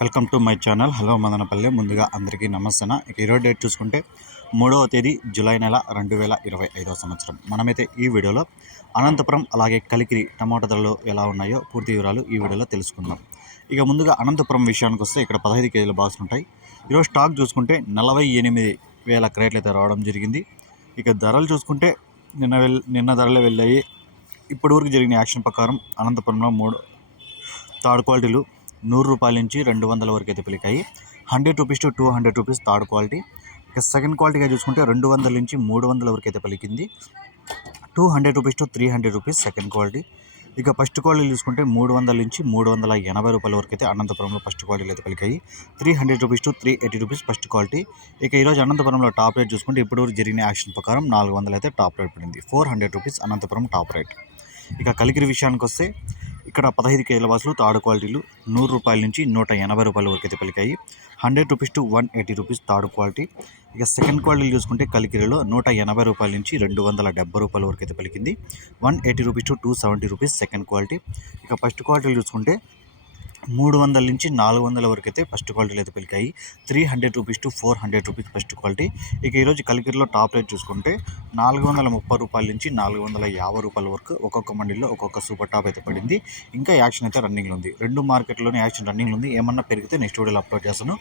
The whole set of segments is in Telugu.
Welcome to my channel. Hello Madanapalle. ముందుగా అందరికీ నమస్తే ఇక ఈరోజు డేట్ చూసుకుంటే మూడవ తేదీ జూలై నెల రెండు వేల ఇరవై ఐదవ సంవత్సరం. మనమైతే ఈ వీడియోలో అనంతపురం అలాగే కలికిరి టమాటా ధరలు ఎలా ఉన్నాయో పూర్తి వివరాలు ఈ వీడియోలో తెలుసుకుందాం. ఇక ముందుగా అనంతపురం విషయానికి వస్తే ఇక్కడ పదహైదు కేజీల బాక్స్ ఉంటాయి. ఈరోజు స్టాక్ చూసుకుంటే నలభై ఎనిమిది వేల క్రేట్లు అయితే రావడం జరిగింది. ఇక ధరలు చూసుకుంటే నిన్న వెల్ నిన్న ధరలు వెళ్ళాయి. ఇప్పటివరకు జరిగిన యాక్షన్ ప్రకారం అనంతపురంలో మూడు థర్డ్ క్వాలిటీలు నూరు రూపాయల నుంచి రెండు వందల వరకు అయితే పిలికాయి. Hundred rupees to two hundred rupees third quality. ఇక సెకండ్ క్వాలిటీగా చూసుకుంటే రెండు వందల నుంచి మూడు వందల వరకు అయితే పలికింది. Two hundred rupees to three hundred rupees second quality. ఇక ఫస్ట్ క్వాలిటీ చూసుకుంటే మూడు వందల నుంచి మూడు వందల ఎనభై రూపాయల వరకు అయితే అనంతపురంలో ఫస్ట్ క్వాలిటీలు అయితే పలికాయి. Three hundred rupees to three eighty rupees first quality. ఇక ఈరోజు అనంతపురంలో టాప్ రేట్ చూసుకుంటే ఇప్పుడు జరిగిన యాక్షన్ ప్రకారం నాలుగు వందలు అయితే టాప్ రేట్ పడింది. Four hundred rupees Anantapuram top rate. ఇక కలికిరి విషయానికి వస్తే ఇక్కడ పదహైదు కేజీల బాసులు తాడు క్వాలిటీలు నూరు రూపాయల నుంచి నూట ఎనభై రూపాయల వరకు అయితే పలికాయి. Hundred rupees to one eighty rupees third quality. ఇక సెకండ్ క్వాలిటీ చూసుకుంటే కలికిరిలో నూట ఎనభై రూపాయల నుంచి రెండు వందల డెబ్బై రూపాయల వరకు అయితే పలికింది. One eighty rupees to two seventy rupees second quality. ఇక ఫస్ట్ క్వాలిటీలు చూసుకుంటే మూడు వందల నుంచి నాలుగు వందల వరకు అయితే ఫస్ట్ క్వాలిటీలు అయితే పెరిగాయి three hundred rupees to four hundred rupees first quality. ఇక ఈరోజు కలికిరిలో టాప్ రేట్ చూసుకుంటే నాలుగు వందల ముప్పై రూపాయల నుంచి నాలుగు వందల యాభై రూపాయల వరకు ఒక్కొక్క మండీలో ఒక్కొక్క సూపర్ టాప్ అయితే పడింది. ఇంకా యాక్షన్ అయితే రన్నింగ్లో ఉంది. రెండు మార్కెట్లోనే యాక్షన్ రన్నింగ్లో ఉంది. ఏమన్నా పెరిగితే నెక్స్ట్ వీడియోలో అప్లోడ్ చేస్తాను.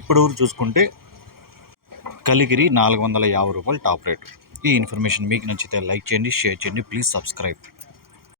ఇప్పుడు చూసుకుంటే కలిగిరి నాలుగు వందల యాభై రూపాయలు టాప్ రేట్. ఈ ఇన్ఫర్మేషన్ మీకు నచ్చితే లైక్ చేయండి షేర్ చేయండి. Please subscribe.